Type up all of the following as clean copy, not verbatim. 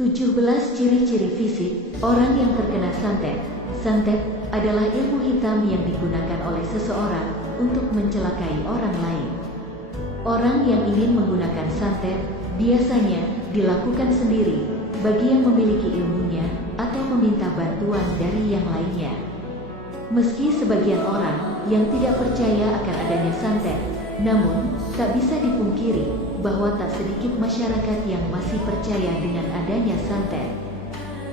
17 ciri-ciri fisik orang yang terkena santet. Santet adalah ilmu hitam yang digunakan oleh seseorang untuk mencelakai orang lain. Orang yang ingin menggunakan santet biasanya dilakukan sendiri bagi yang memiliki ilmunya atau meminta bantuan dari yang lainnya. Meski sebagian orang yang tidak percaya akan adanya santet, namun tak bisa dipungkiri bahwa tak sedikit masyarakat yang masih percaya dengan adanya santet.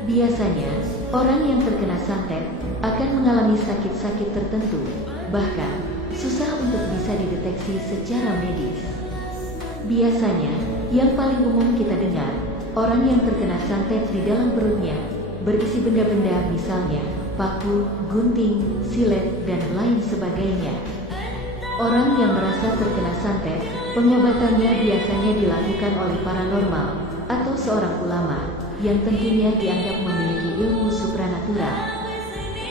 Biasanya, orang yang terkena santet akan mengalami sakit-sakit tertentu, bahkan susah untuk bisa dideteksi secara medis. Biasanya, yang paling umum kita dengar, orang yang terkena santet di dalam perutnya berisi benda-benda misalnya paku, gunting, silet, dan lain sebagainya. Orang yang merasa terkena santet, pengobatannya biasanya dilakukan oleh paranormal atau seorang ulama yang tentunya dianggap memiliki ilmu supranatural.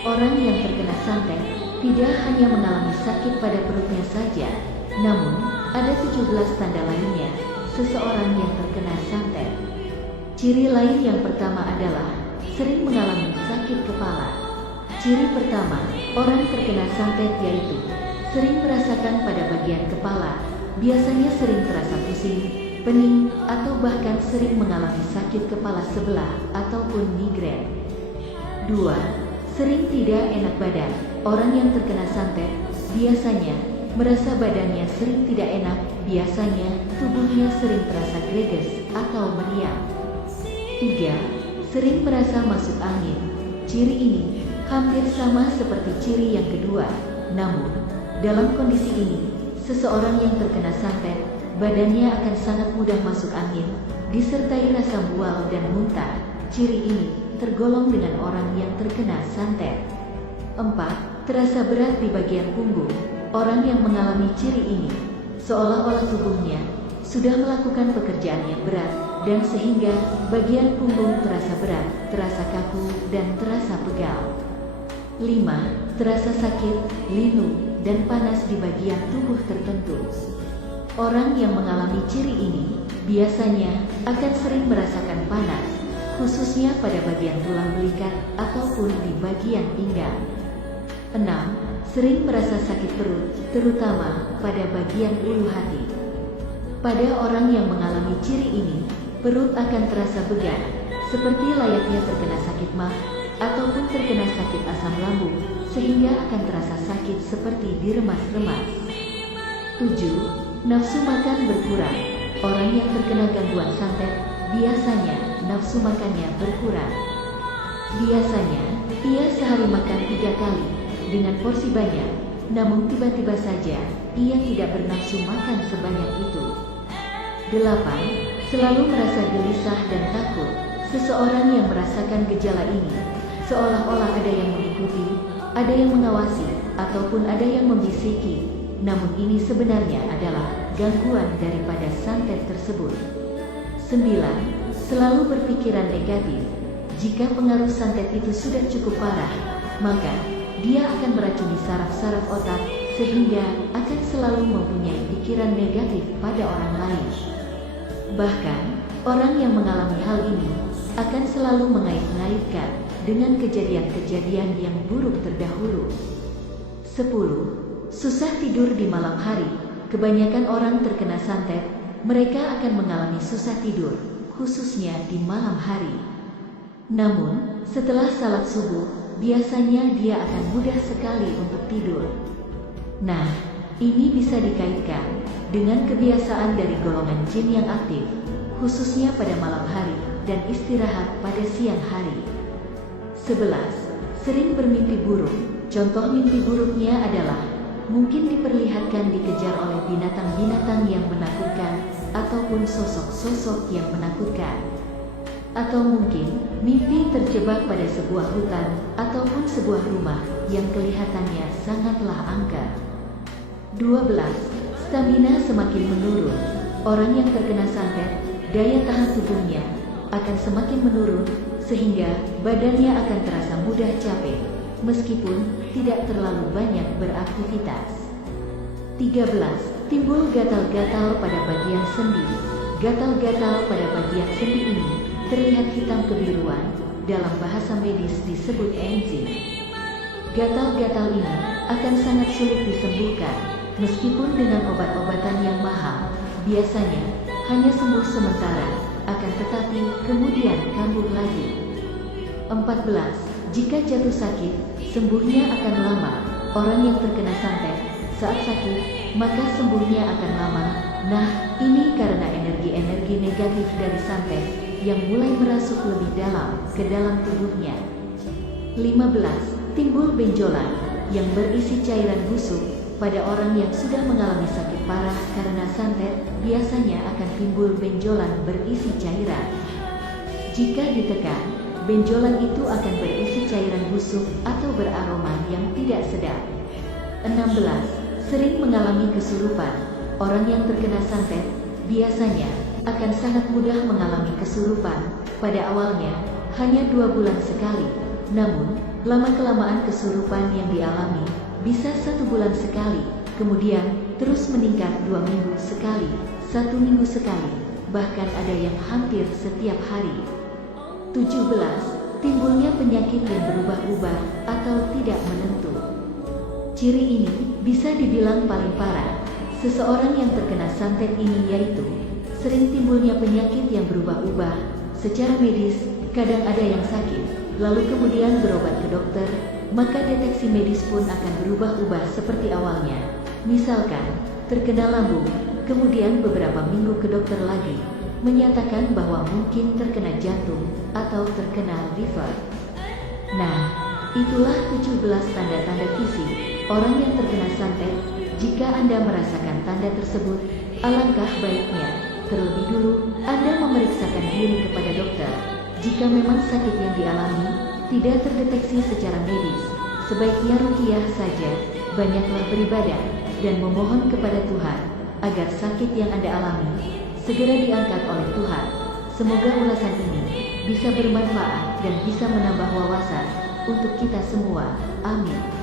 Orang yang terkena santet tidak hanya mengalami sakit pada perutnya saja, namun ada 17 tanda lainnya seseorang yang terkena santet. Ciri lain yang pertama adalah sering mengalami sakit kepala. Ciri pertama, orang terkena santet yaitu sering merasakan pada bagian kepala, biasanya sering terasa pusing, pening, atau bahkan sering mengalami sakit kepala sebelah ataupun migrain. 2. Sering tidak enak badan. Orang yang terkena santet biasanya merasa badannya sering tidak enak, biasanya tubuhnya sering terasa greges atau meriang. 3. Sering merasa masuk angin. Ciri ini hampir sama seperti ciri yang kedua, namun dalam kondisi ini, seseorang yang terkena santet, badannya akan sangat mudah masuk angin, disertai rasa mual dan muntah. Ciri ini tergolong dengan orang yang terkena santet. 4. Terasa berat di bagian punggung. Orang yang mengalami ciri ini, seolah-olah tubuhnya sudah melakukan pekerjaan yang berat, dan sehingga bagian punggung terasa berat, terasa kaku, dan terasa pegal. 5. Terasa sakit, linu, dan panas di bagian tubuh tertentu. Orang yang mengalami ciri ini biasanya akan sering merasakan panas, khususnya pada bagian tulang belikat ataupun di bagian pinggang. 6. Sering merasa sakit perut, terutama pada bagian ulu hati. Pada orang yang mengalami ciri ini, perut akan terasa began, seperti layaknya terkena sakit mah ataupun terkena sakit asam lambung, sehingga akan terasa sakit seperti diremas-remas. 7. Nafsu makan berkurang. Orang yang terkena gangguan santet biasanya nafsu makannya berkurang. Biasanya ia sehari makan 3 kali dengan porsi banyak, namun tiba-tiba saja ia tidak bernafsu makan sebanyak itu. 8. Selalu merasa gelisah dan takut. Seseorang yang merasakan gejala ini seolah-olah ada yang mengikuti, ada yang mengawasi, ataupun ada yang membisiki, namun ini sebenarnya adalah gangguan daripada santet tersebut. 9. Selalu berpikiran negatif. Jika pengaruh santet itu sudah cukup parah, maka dia akan meracuni saraf-saraf otak, sehingga akan selalu mempunyai pikiran negatif pada orang lain. Bahkan, orang yang mengalami hal ini akan selalu mengait-ngaitkan dengan kejadian-kejadian yang buruk terdahulu. 10. Susah tidur di malam hari. Kebanyakan orang terkena santet, mereka akan mengalami susah tidur, khususnya di malam hari. Namun, setelah salat subuh, biasanya dia akan mudah sekali untuk tidur. Nah, ini bisa dikaitkan dengan kebiasaan dari golongan jin yang aktif, khususnya pada malam hari, dan istirahat pada siang hari. 11. Sering bermimpi buruk. Contoh mimpi buruknya adalah mungkin diperlihatkan dikejar oleh binatang-binatang yang menakutkan ataupun sosok-sosok yang menakutkan. Atau mungkin mimpi terjebak pada sebuah hutan ataupun sebuah rumah yang kelihatannya sangatlah angker. 12. Stamina semakin menurun. Orang yang terkena santet, daya tahan tubuhnya akan semakin menurun, sehingga badannya akan terasa mudah capek, meskipun tidak terlalu banyak beraktivitas. 13. Timbul gatal-gatal pada bagian sendi. Gatal-gatal pada bagian sendi ini terlihat hitam kebiruan, dalam bahasa medis disebut enzim. Gatal-gatal ini akan sangat sulit disembuhkan, meskipun dengan obat-obatan yang mahal, biasanya hanya sembuh sementara, akan tetapi kemudian kambuh lagi. 14. Jika jatuh sakit, sembuhnya akan lama. Orang yang terkena santet saat sakit, maka sembuhnya akan lama. Nah, ini karena energi-energi negatif dari santet yang mulai merasuk lebih dalam ke dalam tubuhnya. 15. Timbul benjolan yang berisi cairan busuk. Pada orang yang sudah mengalami sakit parah karena santet, biasanya akan timbul benjolan berisi cairan. Jika ditekan, benjolan itu akan berisi cairan busuk atau beraroma yang tidak sedap. 16. Sering mengalami kesurupan. Orang yang terkena santet biasanya akan sangat mudah mengalami kesurupan. Pada awalnya hanya 2 bulan sekali, namun lama-kelamaan kesurupan yang dialami bisa 1 bulan sekali, kemudian terus meningkat 2 minggu sekali, 1 minggu sekali, bahkan ada yang hampir setiap hari. 17. Timbulnya penyakit yang berubah-ubah atau tidak menentu. Ciri ini bisa dibilang paling parah. Seseorang yang terkena santet ini yaitu sering timbulnya penyakit yang berubah-ubah. Secara medis, kadang ada yang sakit, lalu kemudian berobat ke dokter, maka deteksi medis pun akan berubah-ubah seperti awalnya. Misalkan, terkena lambung, kemudian beberapa minggu ke dokter lagi, menyatakan bahwa mungkin terkena jantung atau terkena liver. Nah, itulah 17 tanda-tanda fisik orang yang terkena santet. Jika Anda merasakan tanda tersebut, alangkah baiknya terlebih dulu Anda memeriksakan diri kepada dokter. Jika memang sakit yang dialami tidak terdeteksi secara medis, sebaiknya ruqyah saja, banyaklah beribadah, dan memohon kepada Tuhan agar sakit yang Anda alami segera diangkat oleh Tuhan. Semoga ulasan ini bisa bermanfaat dan bisa menambah wawasan untuk kita semua. Amin.